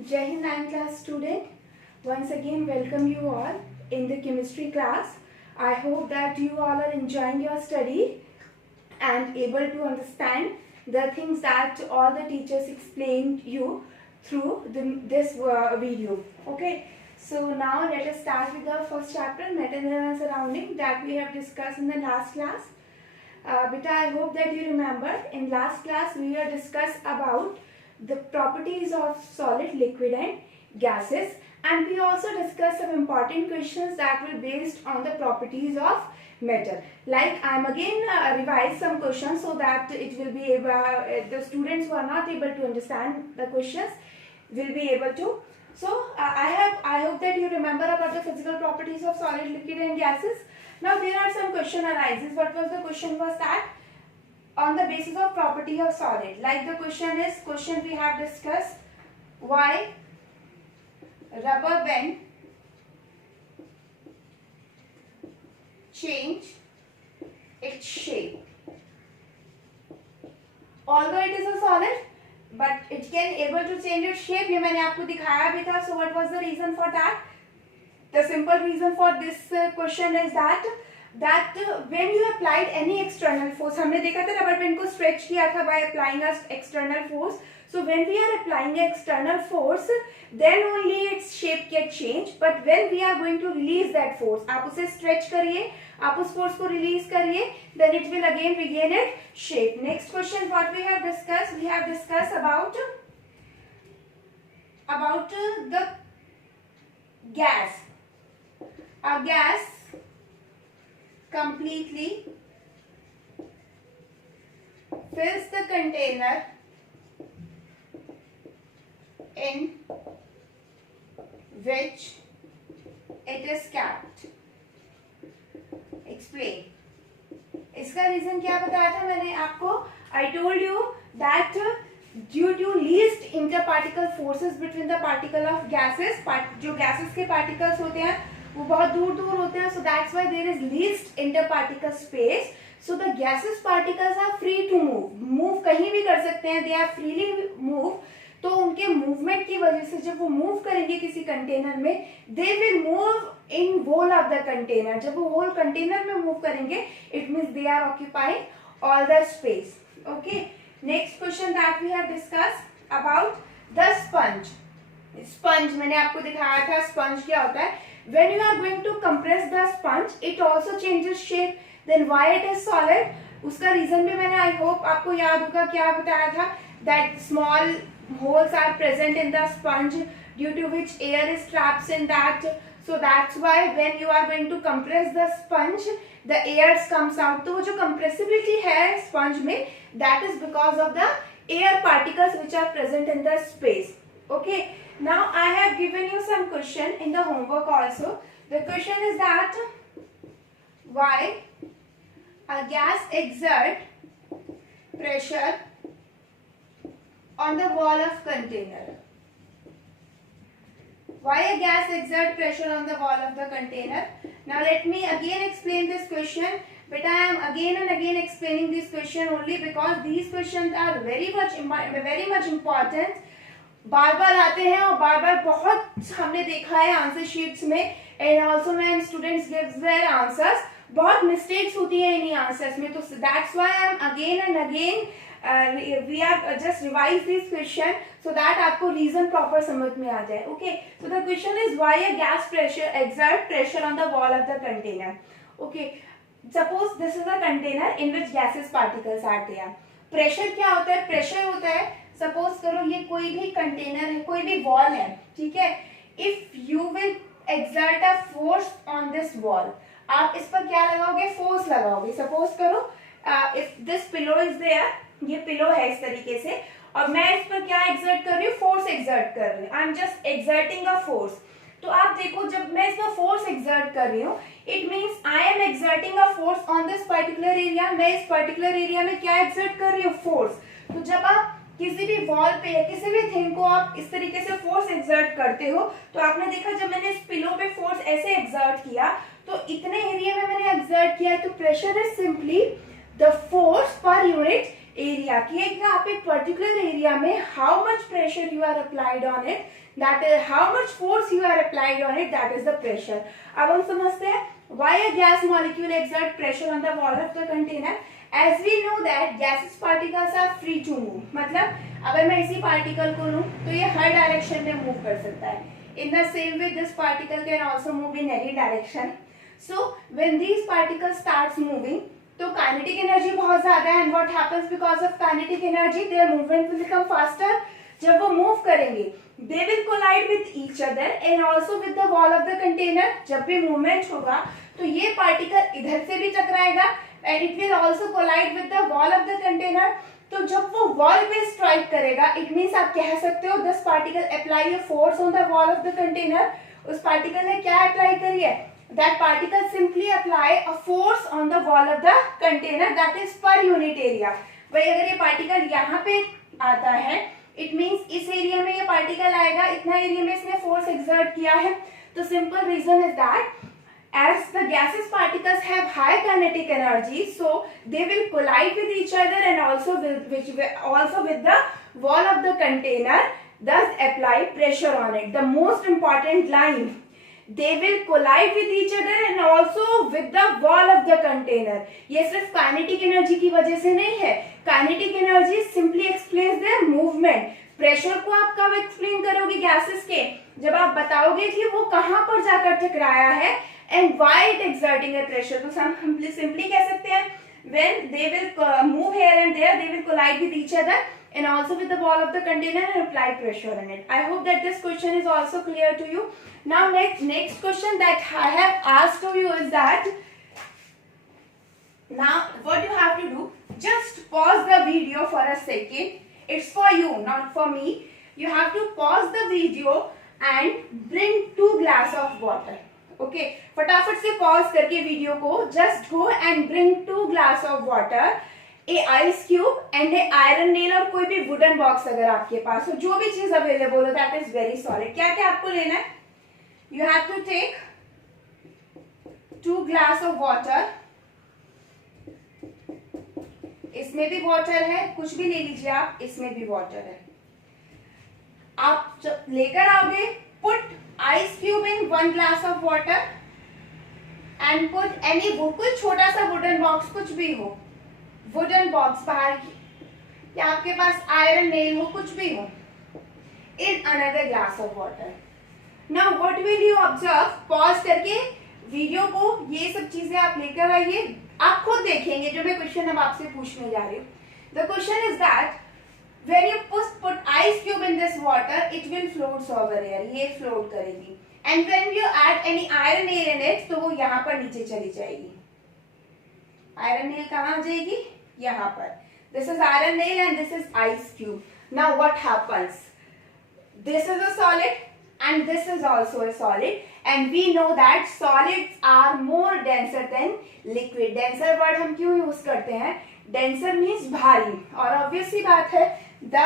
Jai Hind 9th class student. Once again welcome you all in the chemistry class. I hope that you all are enjoying your study and able to understand the things that all the teachers explained you through this video. Okay, so now let us start with the first chapter, material and surrounding, that we have discussed in the last class. Beta, I hope that you remember in last class we have discussed about the properties of solid, liquid and gases, and we also discussed some important questions that were based on the properties of matter. Like I am again revise some questions so that it will be able, the students who are not able to understand the questions will be able to. So I hope that you remember about the physical properties of solid, liquid and gases. Now there are some question arises. What was the question was that? On the basis of property of solid, like the question we have discussed, why rubber band change its shape. Although it is a solid, but it can able to change its shape. ये मैंने आपको दिखाया भी था. So what was the reason for that? The simple reason for this question is that when you applied any external force, हमने देखा था rubber band को stretch किया था by applying a external force. So when we are applying an external force, then only its shape get changed. But when we are going to release that force, आप उसे stretch करिए, आप उस force को release करिए, then it will again regain its shape. Next question what we have discussed about the gas. A gas completely fills the container in which it is kept. Explain. इसका reason क्या बताया था मैंने आपको? I told you that due to least interparticle forces between the particle of gases, जो gases के particles होते हैं वो बहुत दूर दूर होते हैं, so that's why there is least interparticle space, so the gases particles are free to move कहीं भी कर सकते हैं, they are freely move. तो उनके मूवमेंट की वजह से जब वो मूव करेंगे किसी कंटेनर में, they will move in whole of the container. जब वो whole कंटेनर में मूव करेंगे, it means they are occupying all the space. Okay, next question that we have discussed about the sponge. Sponge मैंने आपको दिखाया था sponge क्या होता है. When you are going to compress the sponge, it also changes shape. Then why it is solid? उसका reason भी मैंने I hope आपको याद होगा क्या बताया था, that small holes are present in the sponge due to which air is trapped in that. So that's why when you are going to compress the sponge, the air comes out. तो वो जो compressibility है sponge में, that is because of the air particles which are present in the space. Okay. Now I have given you some question in the homework also. The question is that why a gas exert pressure on the wall of container. Why a gas exert pressure on the wall of the container? Now let me again explain this question. But I am again and again explaining this question only because these questions are very much important. बार बार आते हैं और बार बार बहुत हमने देखा है answer sheets में, and also when students gives their answers बहुत mistakes होती है इन्हीं आंसर्स में. तो that's why I am again and again we are just revise this question so that आपको रीजन प्रॉपर समझ में आ जाए. Okay, so the question is why a gas pressure exert pressure on the wall of the container. Okay, suppose this is a container in which gases particles are there. Pressure क्या होता है? Pressure होता है, suppose करो ये कोई भी container है, कोई भी वॉल है, ठीक है. If you will exert a force on this wall, आप इस पर क्या लगाओगे? फोर्स लगाओगे. सपोज करो if this pillow is there, ये पिलो है इस तरीके से, और मैं इस पर क्या एक्सर्ट कर रही हूँ? फोर्स एक्सर्ट कर रही हूँ. आई am just exerting a force. तो आप देखो जब मैं इसमें फोर्स एक्सर्ट कर रही हूँ, it means I am exerting a force on this particular area. मैं इस पर्टिकुलर एरिया में क्या एक्सर्ट कर रही हूँ? फोर्स. तो जब आप किसी भी वॉल पे या किसी भी थिंग को आप इस तरीके से फोर्स एक्सर्ट करते हो, तो आपने देखा जब मैंने इस पिलो पे फोर्स ऐसे एक्सर्ट किया तो इतने एरिया में मैंने एक्सर्ट किया. तो pressure is simply the force per unit area कि एक आप एक पर्टिकुलर एरिया में how much pressure you are applied on it, that is how much force you are applied on it, that is the pressure. अब हम समझते हैं why a gas molecule exert pressure on the wall of the container. As we know that gaseous particles are free to move. मतलब अगर मैं इसी particle को लूं तो ये हर डायरेक्शन में मूव कर सकता है. In the same way this particle can also move in any direction. So when these particles starts moving, तो काइनेटिक एनर्जी बहुत ज्यादा है. And what happens because of kinetic energy their movement will become faster. जब वो move करेंगे they will collide with each other and also with the wall of the container. जब भी movement होगा तो ये पार्टिकल इधर से भी टकराएगा and it will also collide with the wall of the container. तो जब वो वॉल पे स्ट्राइक करेगा इट मीन्स आप कह सकते हो this particle apply a force on the wall of the container. उस पार्टिकल ने क्या अप्लाई करी है? That particle simply apply a force on the wall of the container that is per unit area. भाई अगर ये पार्टिकल यहाँ पे आता है इट मीन्स इस एरिया में ये पार्टिकल आएगा, इतना एरिया में इसने फोर्स एक्सर्ट किया है. तो simple reason is that as the gaseous particles have high kinetic energy, so they will collide with each other and also with the wall of the container, thus apply pressure on it. The most important line, they will collide with each other and also with the wall of the container. ये सिर्फ kinetic energy की वजह से नहीं है. kinetic energy simply explains their movement. Pressure को आप कब एक्सप्लेन करोगे गैसेस के? जब आप बताओगे कि वो कहां पर जाकर टकराया है and why it exerting a pressure. तो हम simply कह सकते हैं when they will move here and there, they will collide with each other and also with the wall of the container and apply pressure on it. I hope that this question is also clear to you. Now next question that I have asked to you is that now what you have to do, just pause the video for a second. It's for you, not for me. You have to pause the video and bring 2 glass of water. Okay, फटाफट से pause करके video को just go and bring 2 glass of water, A ice cube and A iron nail और कोई भी wooden box अगर आपके पास हो, जो भी चीज अवेलेबल हो दैट इज वेरी सॉलिड. क्या क्या आपको लेना है? You have to take 2 glass of water. इसमें भी वाटर है, कुछ भी ले लीजिए आप, इसमें भी वाटर है. आप जब लेकर आओगे put ice cube in 1 glass of water and put any wood, कोई छोटा सा वुडन बॉक्स, कुछ भी हो, वुडन बॉक्स बाहर या आपके पास आयरन नेल हो, कुछ भी हो, in another glass of water. Now what will you observe? Pause करके वीडियो को ये सब चीजें आप लेकर आइए, आप खुद देखेंगे जो मैं क्वेश्चन अब आपसे पूछने जा रही हूँ. The question is that when you put ice cube in this water, it will float over here. ये float करेगी. And when you add any iron nail in it, तो वो यहाँ पर नीचे चली जाएगी. Iron nail कहाँ जाएगी? यहाँ पर. This is iron nail and this is ice cube. Now what happens? This is a solid and this is also a solid. And we know that solids are more denser than liquid. Denser word हम क्यों use करते हैं? Denser means भारी. और obvious सी बात है the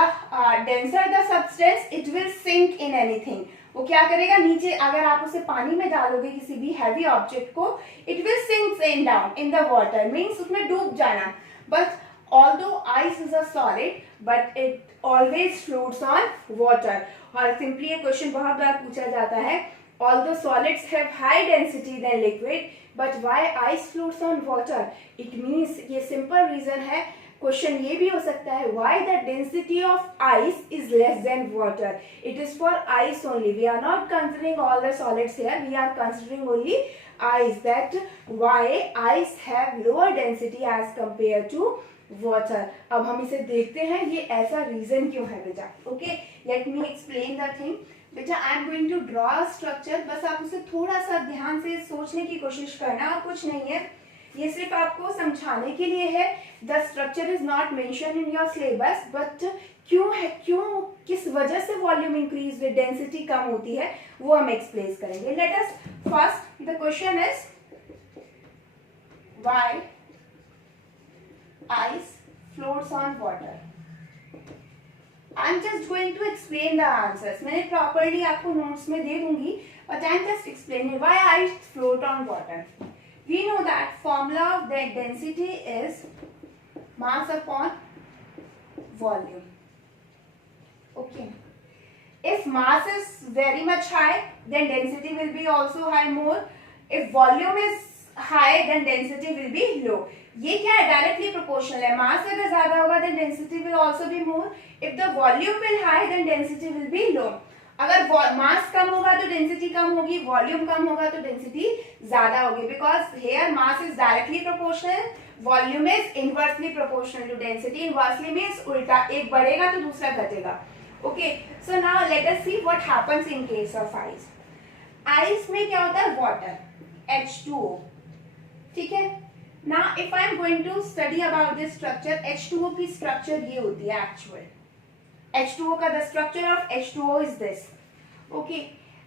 denser the substance, it will sink in anything. वो क्या करेगा? नीचे अगर आप उसे पानी में डालोगे किसी भी हैवी ऑब्जेक्ट को, it will sink down in the water, means उसमें डूब जाना. But although ice is a solid, but it always floats on water. और simply ये क्वेश्चन बहुत बार पूछा जाता है, although solids have high density than liquid, but why ice floats on water? It means ये simple reason है. Question ये भी हो सकता है why the density of ice is less than water. It is for ice only. We are not considering all the solids here. We are considering only ice. That why ice have lower density as compared to water. अब हम इसे देखते हैं ये ऐसा reason क्यों है बेटा. Okay, let me explain the thing. बेटा I am going to draw a structure. बस आप उसे थोड़ा सा ध्यान से सोचने की कोशिश करना और कुछ नहीं है. ये सिर्फ आपको समझाने के लिए है. The structure is not mention in your syllabus, but क्यों है, क्यों किस वजह से वॉल्यूम इंक्रीज डेंसिटी कम होती है वो हम एक्सप्लेन करेंगे. Let us first the question is why ice floats on water. I am just going to explain the answers. मैंने प्रॉपर्ली आपको नोट्स में दे दूंगी, but I am just explaining why ice float on water. We know that formula of the density is mass upon volume. Okay. If mass is very much high, then density will be also high more. If volume is high, then density will be low. ये क्या है? Directly proportional है. मास अगर ज्यादा होगा then density will also be more. If the volume will high, then density will be low. अगर मास कम होगा तो डेंसिटी कम होगी, वॉल्यूम कम होगा तो डेंसिटी ज्यादा होगी. Because here mass is directly proportional, volume is inversely proportional to density. Inversely means उल्टा, एक बढ़ेगा तो दूसरा घटेगा. Okay, so now let us see what happens in case of ice. Ice में क्या होता है? Water, H2O. ठीक है. Now if I am going to study about this structure, H2O की स्ट्रक्चर ये होती है एक्चुअल. H2O का the structure of H2O is this. Okay.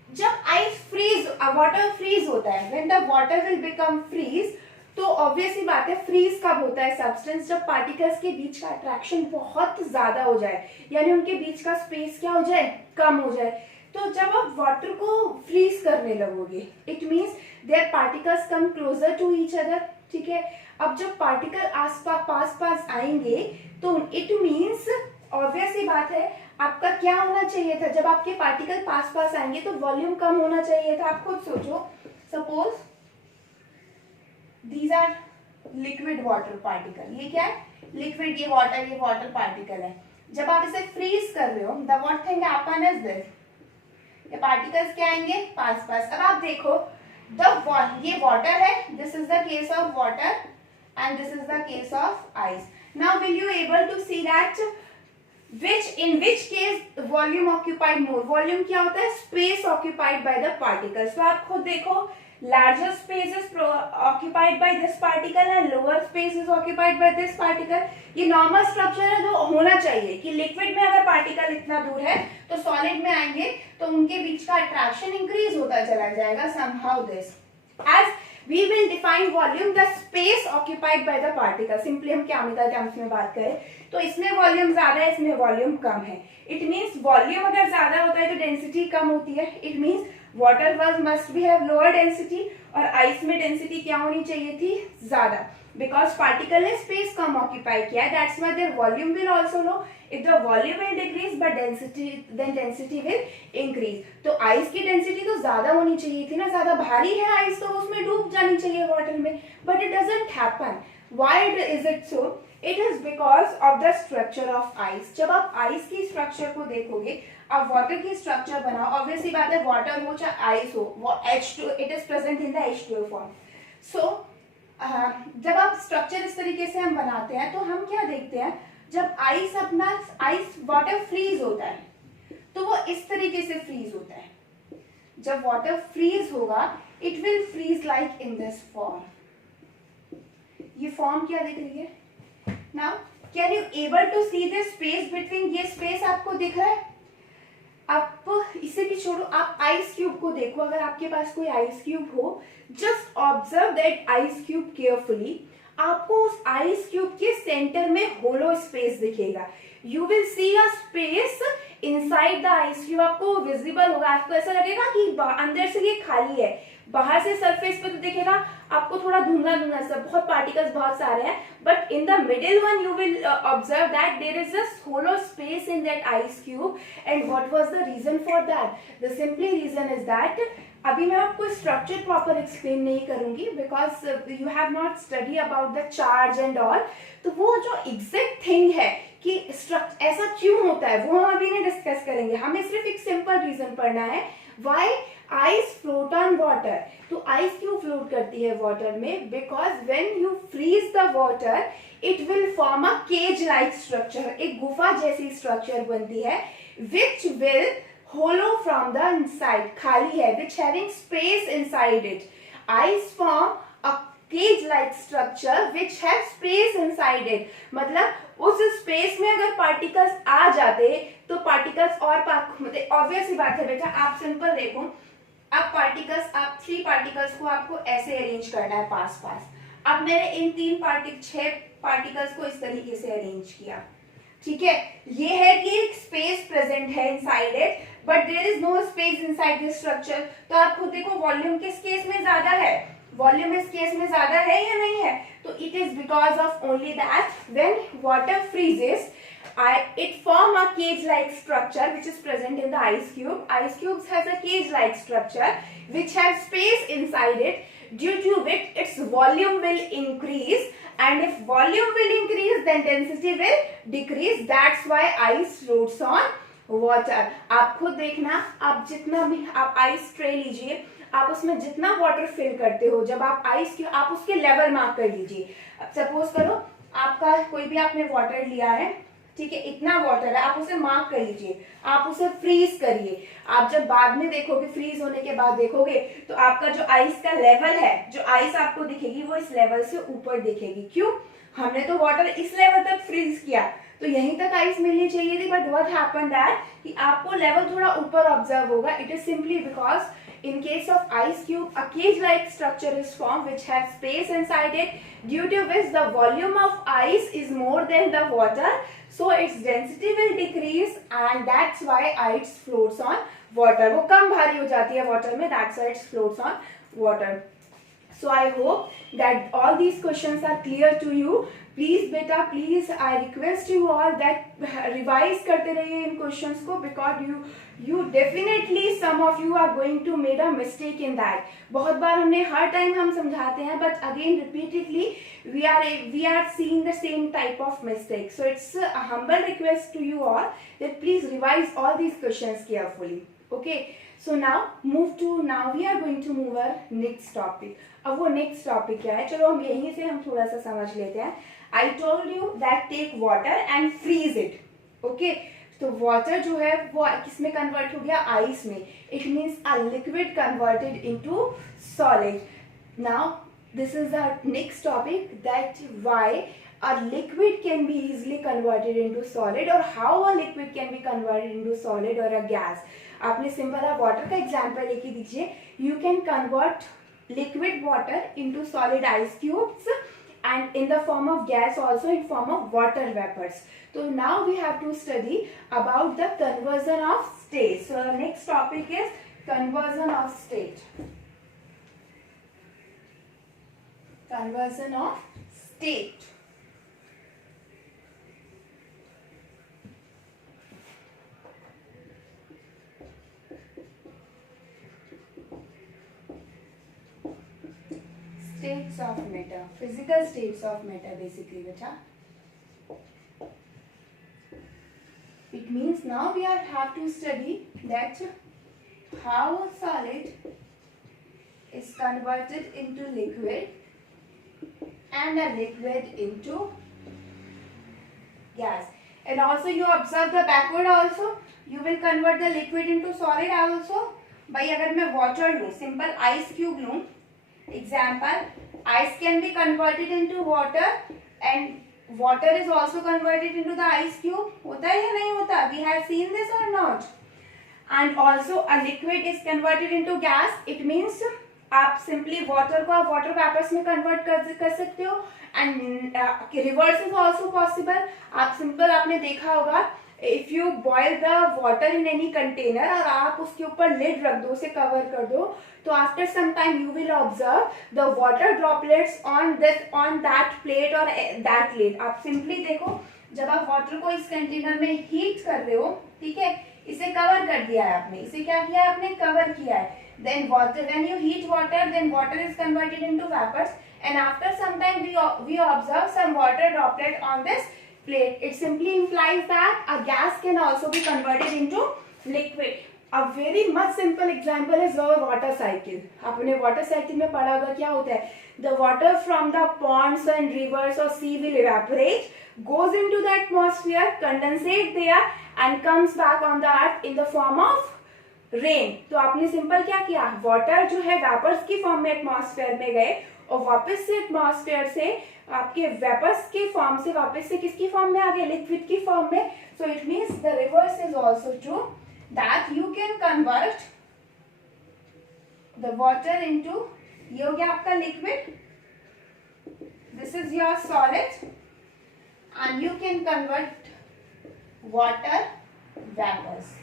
जब आइस फ्रीज, वाटर फ्रीज होता है, when the water will become freeze, तो obvious ही बात है फ्रीज कब होता है सब्सटेंस? जब पार्टिकल्स के बीच का अट्रैक्शन बहुत ज्यादा हो जाए, यानी उनके बीच का स्पेस क्या हो जाए? कम हो जाए. तो जब आप वाटर को फ्रीज करने लगोगे, it means their particles come closer to each other. ठीक है. अब जब पार्टिकल पास पास आएंगे तो इट मीन्स ऑब्वियस ही बात है, आपका क्या होना चाहिए था? जब आपके पार्टिकल पास पास आएंगे तो वॉल्यूम कम होना चाहिए था. आप खुद सोचो, suppose these are liquid water particle. ये क्या है? लिक्विड. ये वाटर पार्टिकल है. जब आप इसे फ्रीज कर रहे हो, the what thing happen is this, ये पार्टिकल्स क्या आएंगे? पास पास. अब आप देखो, ये वाटर है, this is the case of water and this is the case of ice. Now will you able to see that in which case volume occupied more? Volume क्या होता है? Space occupied by the particles. तो आप खुद देखो, larger space is occupied by this particle and lower space is occupied by this particle. ये normal structure है जो होना चाहिए कि liquid में अगर particle इतना दूर है तो solid में आएंगे तो उनके बीच का attraction increase होता चला जाएगा. Somehow this, as we will define volume, the space occupied by the particle. Simply हम केमिकल टर्म्स में बात करें तो इसमें वॉल्यूम ज्यादा है, इसमें वॉल्यूम कम है. इट मीन्स वॉल्यूम अगर ज्यादा होता है तो डेंसिटी कम होती है. It means water was must be have lower density और आइस में डेंसिटी क्या होनी चाहिए थी? ज्यादा. बिकॉज पार्टिकल ने स्पेस कम ऑक्यूपाई किया है, that's why there volume will also low. If the volume will decrease but density will increase. तो आइस की डेंसिटी तो ज्यादा होनी चाहिए थी ना, ज्यादा भारी है आइस तो उसमें डूब जानी चाहिए वाटर में, but it doesn't happen. Why is it so? It is because of the structure of ice. जब आप आइस की स्ट्रक्चर को देखोगे, आप वाटर की स्ट्रक्चर बनाओ, ऑब्वियसली बात है वाटर हो चाहे आइस हो, वो H2, it is present in the H2O form. So जब आप स्ट्रक्चर इस तरीके से हम बनाते हैं तो हम क्या देखते हैं? जब आइस वाटर फ्रीज होता है तो वो इस तरीके से फ्रीज होता है. जब वाटर फ्रीज होगा, it will freeze like in this form. ये फॉर्म क्या दिख रही है? Now can you able to see this space between? ये स्पेस आपको दिख रहा है? आप इसे भी छोड़ो, आप आइस क्यूब को देखो. अगर आपके पास कोई आइस क्यूब हो, just observe that ice cube carefully. आपको उस आइस क्यूब के सेंटर में होलो स्पेस दिखेगा. You will see a space inside the ice cube. आपको विजिबल होगा, आपको ऐसा लगेगा कि अंदर से ये खाली है. बाहर से सरफेस पे तो दिखेगा आपको थोड़ा धुंधला धुंधला सा, बहुत पार्टिकल्स बहुत सारे हैं, but in the middle one you will observe that there is a hollow space in that ice cube. And what was the reason for that? The simply reason is that, अभी मैं आपको structure proper explain नहीं करूंगी because you have not study about the charge and all. तो वो जो exact thing है कि ऐसा क्यों होता है वो हम अभी नहीं डिस्कस करेंगे. हमें सिर्फ एक सिंपल रीजन पढ़ना है, why ice float on water. तो आइस क्यों फ्लोट करती है वाटर में? Because when you freeze the water, it will form a cage like structure. एक गुफा जैसी स्ट्रक्चर बनती है, which will hollow from the inside, खाली है, which having space inside it. Ice form a cage-like structure which has space inside it. मतलब उस space में अगर पार्टिकल्स आ जाते तो पार्टिकल्स और मतलब ऑब्वियस ही बात है बेटा. आप सिंपल देखो, अब पार्टिकल्स, आप 3 पार्टिकल्स को आपको ऐसे अरेंज करना है पास पास. अब मैंने इन 6 पार्टिकल्स को इस तरीके से अरेंज किया. ठीक है, ये है कि एक स्पेस प्रेजेंट है inside it, but there is no space inside this structure. तो आप खुद देखो वॉल्यूम किस केस में ज्यादा है? वॉल्यूम इस केस में ज्यादा है या नहीं है? तो it is because of only that when water freezes it form a cage-like structure which is present in the ice cube. Ice cubes has a cage-like structure which has space inside it, due to which its volume will increase, and if volume will increase then density will decrease. That's why ice floats on water. आप खुद देखना, आप जितना भी आप ice tray लीजिए, आप उसमें जितना वाटर फिल करते हो, जब आप आइस की आप उसके लेवल मार्क कर लीजिए. अब सपोज करो आपका कोई भी आपने वाटर लिया है, ठीक है, इतना वाटर है, आप उसे मार्क कर लीजिए, आप उसे फ्रीज करिए. आप जब बाद में देखोगे, फ्रीज होने के बाद देखोगे, तो आपका जो आइस का लेवल है, जो आइस आपको दिखेगी वो इस लेवल से ऊपर दिखेगी. क्यों? हमने तो वाटर इस लेवल तक फ्रीज किया, तो यहीं तक आइस मिलनी चाहिए थी. बट व्हाट हैपेंड दैट कि आपको लेवल थोड़ा ऊपर ऑब्जर्व होगा. It is simply because in case of ice cube, a cage-like structure is formed which has space inside it, due to which the volume of ice is more than the water, so its density will decrease, and that's why ice floats on water. वो कम भारी हो जाती है water में, that's why it floats on water. So I hope that all these questions are clear to you. Please beta, please I request you all that revise करते रहिए इन questions को, because you definitely some of you are going to make a mistake in that. बहुत बार हमने हर time हम समझाते हैं, but again repeatedly we are seeing the same type of mistake. So it's a humble request to you all that please revise all these questions carefully. Okay. So now we are going to move our next topic. अब वो next topic क्या है, चलो हम यहीं से हम थोड़ा सा समझ लेते हैं. I told you that take water and freeze it. Okay, तो water जो है वो किसमें convert हो गया? Ice में. It means a liquid converted into solid. Now this is the next topic, that why a liquid can be easily converted into solid, or how a liquid can be converted into solid or a gas. आपने simple आप water का example लेके दीजिए. You can convert liquid water into solid ice cubes and in the form of gas, also in form of water vapors. So now we have to study about the conversion of state. So the next topic is conversion of state. Conversion of state. States of matter, physical states of matter basically, beta. It means now we have to study that how a solid is converted into liquid and a liquid into gas. And also you observe the backward also, you will convert the liquid into solid also. भाई अगर मैं water लूँ, simple ice cube लूँ, example, ice can be converted into water and water is also converted into the ice cube. होता है या नहीं होता? We have seen this or not? And also a liquid is converted into gas. It means आप simply water को आप water vapors में convert कर सकते हो. And reverse is also possible. आप simple आपने देखा होगा, if you boil the water in any container और आप उसके ऊपर lid रख दो, उसे cover कर दो, तो after some time you will observe the water droplets on that plate or that lid. आप simply देखो, जब आप water को इस container में heat कर रहे हो, ठीक है, इसे cover कर दिया है आपने, इसे क्या किया है आपने? cover किया है. Then water, when you heat water, then water is converted into vapors, and after some time we observe some water droplet on this plate. It simply implies that a gas can also be converted into liquid. A very much simple example is our water cycle. आपने water cycle में पढ़ा होगा क्या होता है? The water from the ponds and rivers or sea will evaporate, goes into the atmosphere, condensate there, and comes back on the earth in the form of rain. तो आपने simple क्या किया? वाटर जो है वेपर्स की form में atmosphere में गए और वापस से एटमॉस्फेयर से आपके वेपर्स के फॉर्म से वापस से किसकी फॉर्म में आ गए? लिक्विड की फॉर्म में. So it means the reverse is also true, that you can convert the water into, ये हो गया आपका liquid, this is your solid, and you can convert water vapours.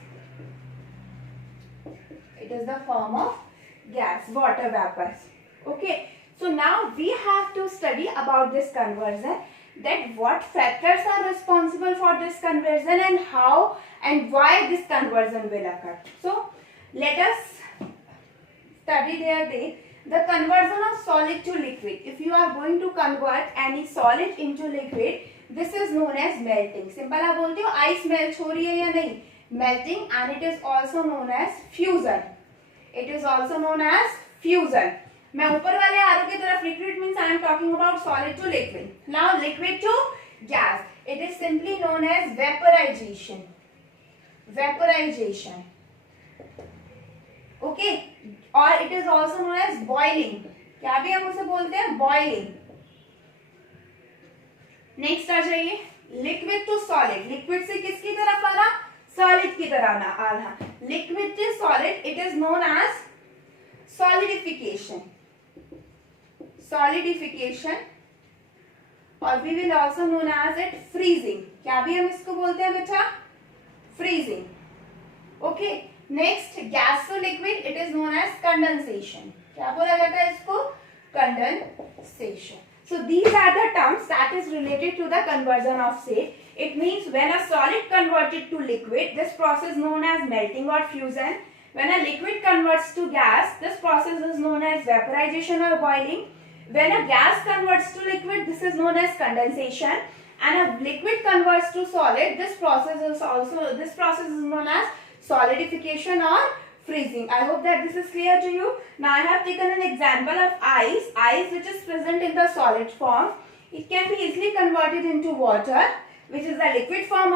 It is the form of gas, water vapors. Okay, So now we have to study about this conversion, that what factors are responsible for this conversion and how and why this conversion will occur. So let us study the conversion of solid to liquid. If you are going to convert any solid into liquid, this is known as melting. Simple आप बोलते हो ice melt हो रही है या नहीं? Melting, and it is also known as fusion. It is also known as fusion. मैं ऊपर वाले आरो की तरफ liquid means I am talking about solid to liquid. Now liquid to gas. It is simply known as vaporization. Vaporization. Okay. Or it is also known as boiling. क्या भी हम उसे बोलते हैं? Boiling. Next आ जाइए. Liquid to solid. Liquid से किसकी तरफ आ रहा? Solid की तरफ आ रहा. Liquid to solid. It is known as solidification. Solidification. और we will also known as it freezing. क्या भी हम इसको बोलते हैं बेटा? Freezing. Okay. Next, gas to liquid. It is known as condensation. क्या बोला जाता है इसको? Condensation. So these are the terms that is related to the conversion of state. It means when a solid converted to liquid, this process known as melting or fusion. When a liquid converts to gas, this process is known as vaporization or boiling. When a gas converts to liquid, this is known as condensation. And a liquid converts to solid, this process is known as solidification or freezing. I hope that this is clear to you. Now I have taken an example of ice which is present in the solid form. It can be easily converted into water, which is the liquid form,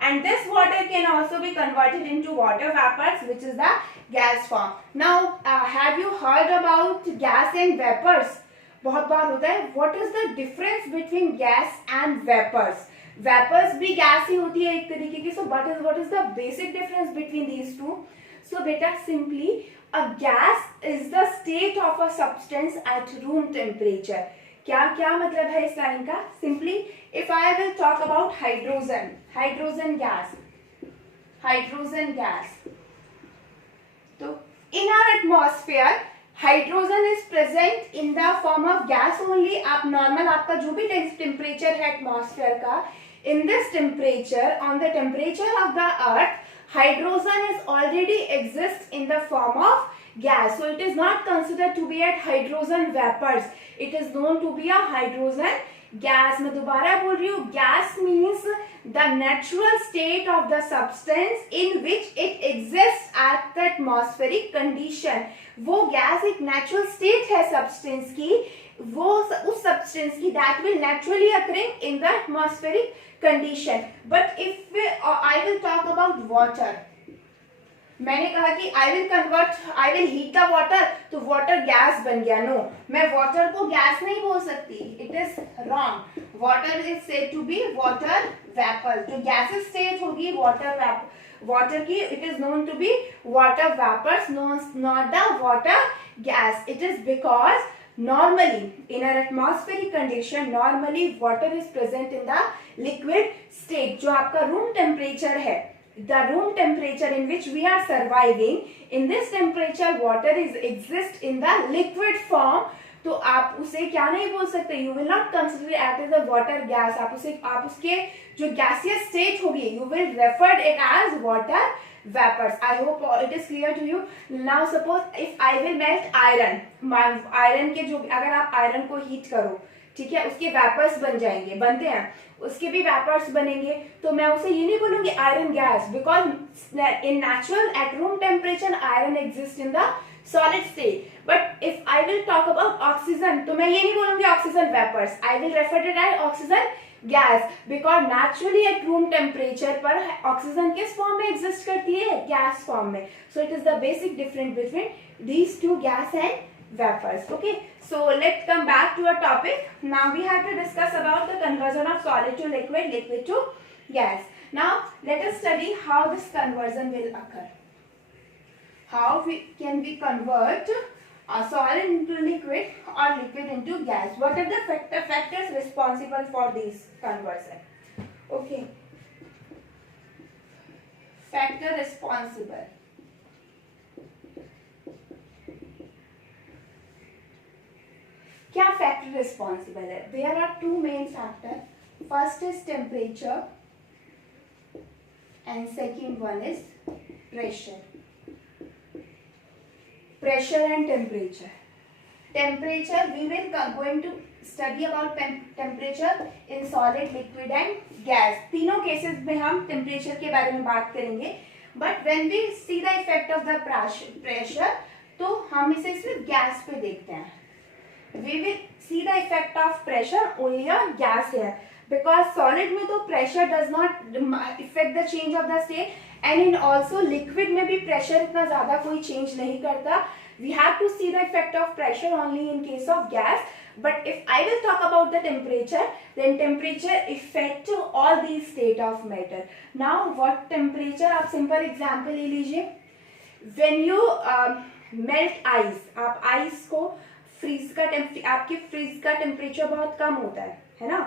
and this water can also be converted into water vapors, which is the gas form. Now have you heard about gas and vapors? बहुत बार होता है. What is the difference between gas and vapors? Vapors भी gas ही होती है एक तरीके की. So what is the basic difference between these two? So beta, simply a gas is the state of a substance at room temperature. क्या मतलब है इस लाइन का? Simply if I will talk about hydrogen gas. So in our atmosphere, hydrogen is present in the form of gas only. आप normal आपका जो भी temperature है एटमॉस्फेयर का, in this temperature, on the temperature of the earth, hydrogen is already exist in the form of gas. So it is not considered to be at hydrogen vapors. It is known to be a hydrogen gas. मैं दोबारा बोल रही हूँ, gas means the natural state of the substance in which it exists at the atmospheric condition. वो gas एक natural state है substance की, वो उस substance की that will naturally occurring in the atmospheric condition. But if I will talk about water, मैंने कहा कि I will heat the water, तो water गैस बन गया. नो, मैं water को गैस नहीं बोल सकती. It is wrong. Water is said to be water vapor. जो gaseous state होगी water की, it is known to be water vapors, not the water gas. It is because normally in an atmospheric condition, normally water is present in the liquid state. जो आपका room temperature है, the room temperature in which we are surviving, in this temperature water exists in the liquid form. तो आप उसे क्या नहीं बोल सकते? You will not consider it as a water gas. आप उसके जो gaseous state होगी, you will refer it as water vapors. I hope it is clear to you. Now suppose if I will melt iron, iron के जो, अगर आप iron को heat करो, ठीक है, उसके वेपर्स बनते हैं, उसके भी वेपर्स बनेंगे, तो मैं उसे ये नहीं बोलूंगी iron gas, because in natural at room temperature iron exist in the solid state. But if I will talk about oxygen, तो मैं ये नहीं बोलूंगी oxygen vapours, I will refer it as oxygen gas, because naturally at room temperature पर oxygen किस form में exist करती है? गैस फॉर्म में. So it is the basic difference between these two, gas and vapors. Okay, so let's come back to our topic. Now we have to discuss about the conversion of solid to liquid, liquid to gas. Now let us study how this conversion will occur. How can we convert a solid into liquid or liquid into gas? What are the factors responsible for this conversion? Okay, factor responsible. क्या factor responsible है? There are two main factor. First is temperature and second one is pressure. Pressure and temperature. Temperature, we will going to study about temperature in solid, liquid and gas. तीनों cases में हम temperature के बारे में बात करेंगे. But when we see the effect of the pressure, तो हम इसे सिर्फ gas पे देखते हैं. We will see the effect of pressure only on gas here. Because solid में तो pressure does not affect the change of the state. And in also liquid में भी pressure इतना ज़्यादा कोई change नहीं करता. We have to see the effect of pressure only in case of gas. But if I will talk about the temperature, then temperature affect all these state of matter. Now what temperature? आप simple example ले लीजिए. When you melt ice, आप ice को freeze का आपके freeze का temperature बहुत कम होता है ना?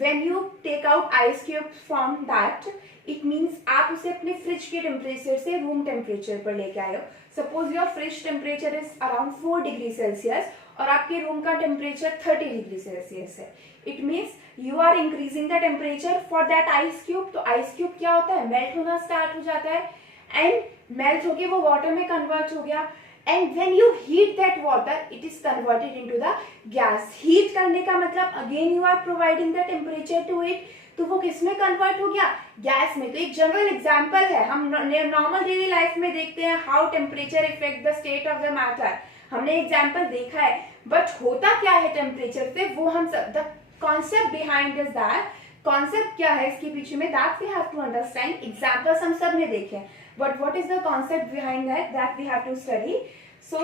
When you take out ice cubes from that, it means आप उसे अपने फ्रिज के टेम्परेचर से रूम टेम्परेचर पर लेके आए हो. Suppose your fridge temperature is around 4 degree Celsius और आपके रूम का टेम्परेचर 30 डिग्री सेल्सियस है. It means you are increasing the temperature for that ice cube. तो आइस क्यूब क्या होता है? मेल्ट होना स्टार्ट हो जाता है एंड मेल्ट होके वो वाटर में कन्वर्ट हो गया. And when you heat that water, it is converted into the gas. Heat करने का मतलब again you are providing the temperature to it. तो वो किस में कन्वर्ट हो गया? गैस में. तो एक जनरल एग्जांपल है, हम नॉर्मल डेली लाइफ में देखते हैं how temperature effect the state of the matter. हमने एग्जांपल देखा है. बट होता क्या है टेम्परेचर से, वो हम सब the concept behind this that concept क्या है इसके पीछे में, that we have to understand. Examples हम सब ने देखे हैं. But what is the concept behind that we have to study. So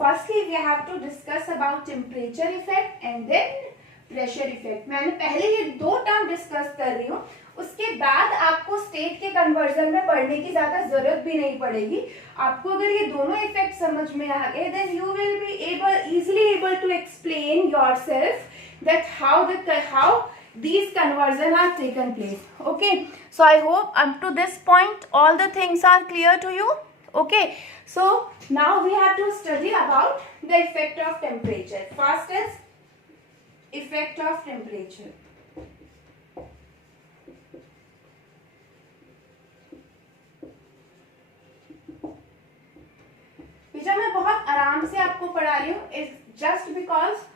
firstly we have to discuss about temperature effect and then pressure effect. मैंने पहले ये दो टर्म डिस्कस कर रही हूँ, उसके बाद आपको स्टेट के कन्वर्जन में पढ़ने की ज्यादा जरूरत भी नहीं पड़ेगी. आपको अगर ये दोनों इफेक्ट समझ में आ गए, then you will be easily able to explain yourself that how these conversions are taken place. Okay, so I hope up to this point all the things are clear to you. Okay, so now we have to study about the effect of temperature. First is effect of temperature. बेटा मैं बहुत आराम से आपको पढ़ा रही हूँ. It's just because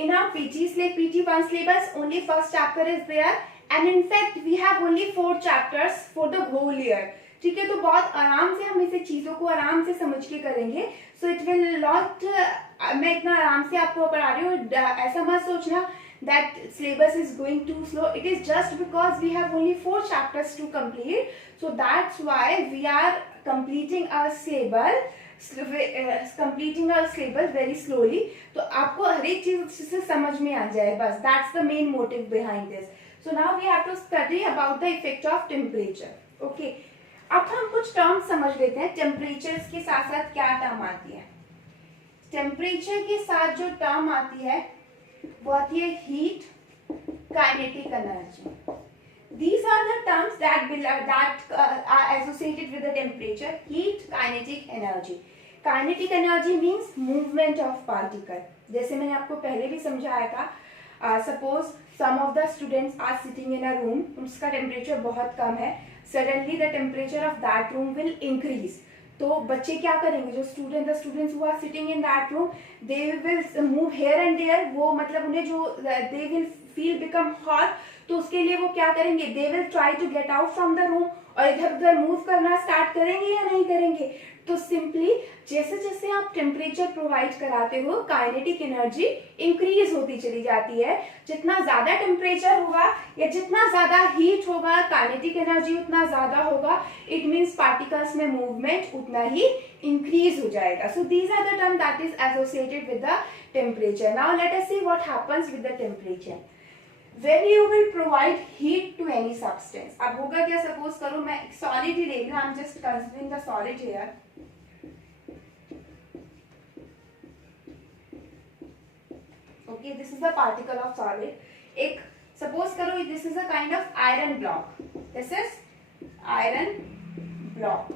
in our PT1 syllabus only first chapter is there and in fact we have only 4 chapters for the whole year. ठीक है, तो बहुत आराम से हम इसे चीजों को आराम से समझ के करेंगे. सो इट विल नॉट, मैं इतना आराम से आपको पढ़ा रही हूँ, ऐसा मत सोचना that syllabus is going too slow. It is just because we have only 4 chapters to complete, so that's why we are completing our syllabus very slowly. तो आपको हर एक चीज से समझ में आ जाए बस. That's the main motive behind this. So now we have to study about the effect of temperature. Okay. अब हम कुछ टर्म समझ लेते हैं. टेम्परेचर के साथ साथ क्या टर्म आती है? टेम्परेचर के साथ जो टर्म आती है वो आती है heat, kinetic energy. These are the terms that are associated with the temperature. Heat, kinetic energy. Kinetic energy means movement of particle. जैसे मैंने आपको पहले भी समझाया था. Suppose some of the students are sitting in a room. उसका temperature बहुत कम है. Suddenly the temperature of that room will increase. तो बच्चे क्या करेंगे? जो the students who are sitting in that room, they will move here and there. वो मतलब उन्हें जो they will feel become hot. तो उसके लिए वो क्या करेंगे? They will try to get out from the room. और इधर उधर मूव करना स्टार्ट करेंगे या नहीं करेंगे? तो सिंपली जैसे जैसे आप टेम्परेचर प्रोवाइड कराते हो, काइनेटिक एनर्जी इंक्रीज होती चली जाती है. जितना ज्यादा टेम्परेचर होगा या जितना ज्यादा हीट होगा, काइनेटिक एनर्जी उतना ज्यादा होगा. इट मीन्स पार्टिकल्स में मूवमेंट उतना ही इंक्रीज हो जाएगा. So these are the term that is associated with the temperature. Now let us see what happens with the temperature when you will provide heat to any substance. अब होगा क्या? Suppose करो मैं solid ही ले रही हूँ. I'm just considering the solid here. Okay, this is the particle of solid. एक suppose करो this is a kind of iron block. This is iron block.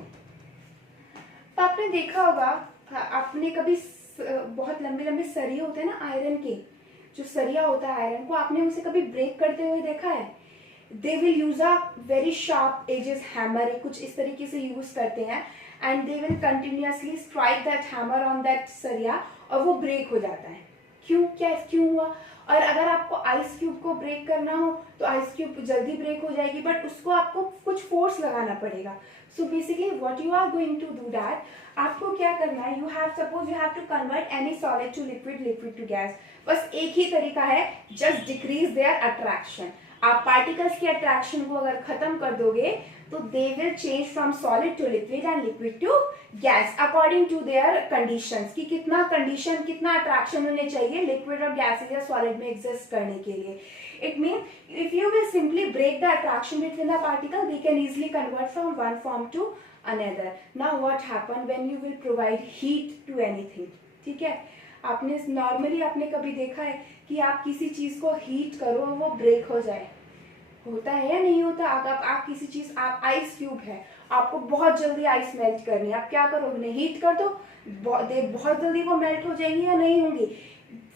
तो आपने देखा होगा, आपने कभी बहुत लंबे लंबे सरिये होते हैं ना आयरन के, जो सरिया होता है आयरन को, आपने उसे कभी ब्रेक करते हुए देखा है? They will use a very sharp edges hammer, कुछ इस तरीके से यूज करते हैं, and they will continuously strike that hammer on that सरिया, और वो ब्रेक हो जाता है। क्यों हुआ? और अगर आपको आइस क्यूब को ब्रेक करना हो तो आइस क्यूब जल्दी ब्रेक हो जाएगी, बट उसको आपको कुछ फोर्स लगाना पड़ेगा। So basically what you are going to do that, आपको क्या करना है, you have to convert any solid to liquid, liquid to gas. बस एक ही तरीका है, जस्ट डिक्रीज देयर अट्रैक्शन। आप पार्टिकल्स की अट्रैक्शन को अगर खत्म कर दोगे तो they will change from solid to liquid and liquid to gas according to their conditions, कि कितना अट्रैक्शन होने चाहिए लिक्विड और गैसेज या सॉलिड में एग्जिस्ट करने के लिए। It mean if you will simply break the attraction between the particle, we can easily convert from one form to another. Now what happen when you will provide heat to anything, ठीक है? आपने normally आपने कभी देखा है कि आप किसी चीज को हीट करो और वो ब्रेक हो जाए? होता है या नहीं होता? अगर आप किसी चीज, आप आइस क्यूब है, आपको बहुत जल्दी आइस मेल्ट करनी है, आप क्या करो, उन्हें हीट कर दो, बहुत जल्दी वो मेल्ट हो जाएंगी या नहीं होंगी?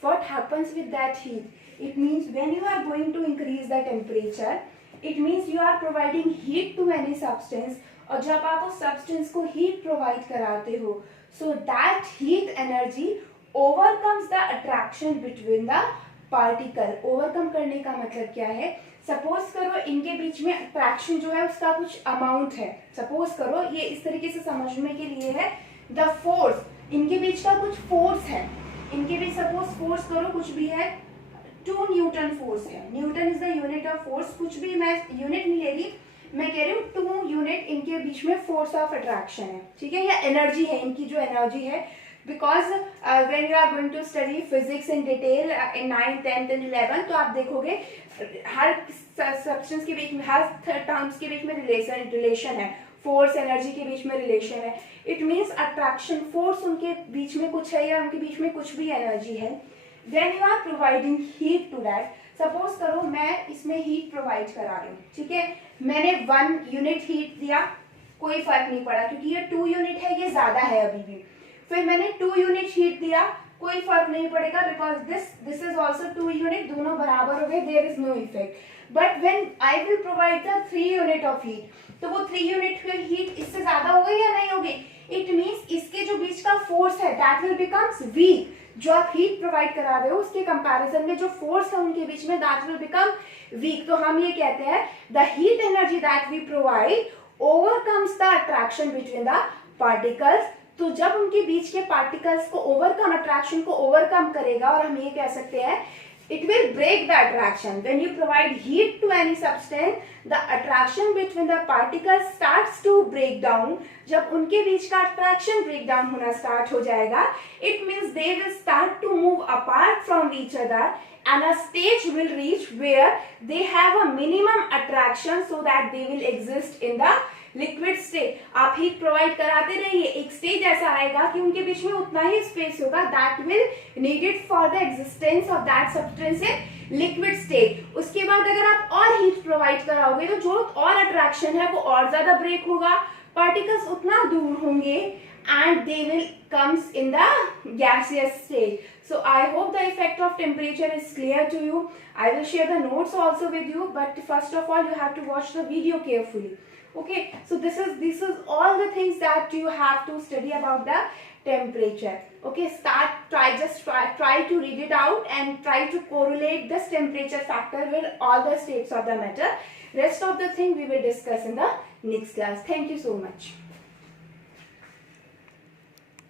What happens with that heat? It means when you are going to increase the temperature, it means you are providing heat to any substance, और जब आप उस सब्सटेंस को हीट प्रोवाइड कराते हो, so that heat energy overcomes the attraction between the particle. Overcome करने का मतलब क्या है? सपोज करो इनके बीच में अट्रैक्शन जो है उसका कुछ अमाउंट है, सपोज करो, ये इस तरीके से समझने के लिए है, द फोर्स, इनके बीच का कुछ फोर्स है, इनके बीच सपोज फोर्स करो कुछ भी है, 2 न्यूटन फोर्स है, Newton is the unit of force, कुछ भी मैं यूनिट नहीं ले रही, मैं कह रही हूँ 2 यूनिट इनके बीच में फोर्स ऑफ अट्रैक्शन है, ठीक है? या एनर्जी है, इनकी जो एनर्जी है, because when you are going to study physics in detail in 9th 10th and 11th, तो आप देखोगे हर सब्सटेंस के बीच में, हर टर्म्स के बीच में रिलेशन है, फोर्स एनर्जी के बीच में रिलेशन है। इट मीन्स अट्रैक्शन फोर्स उनके बीच में कुछ है या उनके बीच में कुछ भी एनर्जी है। Then you are providing heat to that. Suppose करो मैं इसमें हीट प्रोवाइड करा रही हूँ, ठीक है? मैंने 1 यूनिट हीट दिया, कोई फर्क नहीं पड़ा क्योंकि ये 2 यूनिट है, ये ज्यादा है अभी भी। फिर मैंने 2 यूनिट हीट दिया, कोई फर्क नहीं पड़ेगा, because this is also 2 unit, दोनों बराबर हो गए, there is no effect. But when I will provide the 3 unit of heat, तो वो 3 यूनिट हीट इससे ज्यादा हो गई या नहीं होगी? इट मीन्स इसके जो बीच का फोर्स है दैट विल बिकम्स वीक। जो आप हीट प्रोवाइड करा रहे हो उसके कंपैरिजन में जो फोर्स है उनके बीच में, दैट विल बिकम वीक। तो हम ये कहते हैं the heat energy that we provide overcomes the attraction between the particles. तो जब उनके बीच के पार्टिकल्स को ओवरकम, अट्रैक्शन को ओवरकम करेगा, और हम ये कह सकते हैं it will break the attraction. When you provide heat to any substance, the attraction between the particles starts to break down. जब उनके बीच का attraction break down होना start हो जाएगा, it means they will start to move apart from each other, and a stage will reach where they have a minimum attraction so that they will exist in the liquid state. आप heat provide कराते रहिए, एक stage ऐसा आएगा कि उनके बीच में उतना ही स्पेस होगा that will needed for the existence of that substance in liquid state. उसके बाद अगर आप और हीट प्रोवाइड कराओगे तो जो और अट्रैक्शन है वो और ज्यादा ब्रेक होगा, पार्टिकल्स उतना दूर होंगे, and they will comes in the gaseous stage. So I hope the effect of temperature is clear to you. I will share the notes also with you, but first of all you have to watch the video carefully. Okay, so this is all the things that you have to study about the temperature. Okay, try to read it out and try to correlate this temperature factor with all the states of the matter. Rest of the thing we will discuss in the next class. Thank you so much.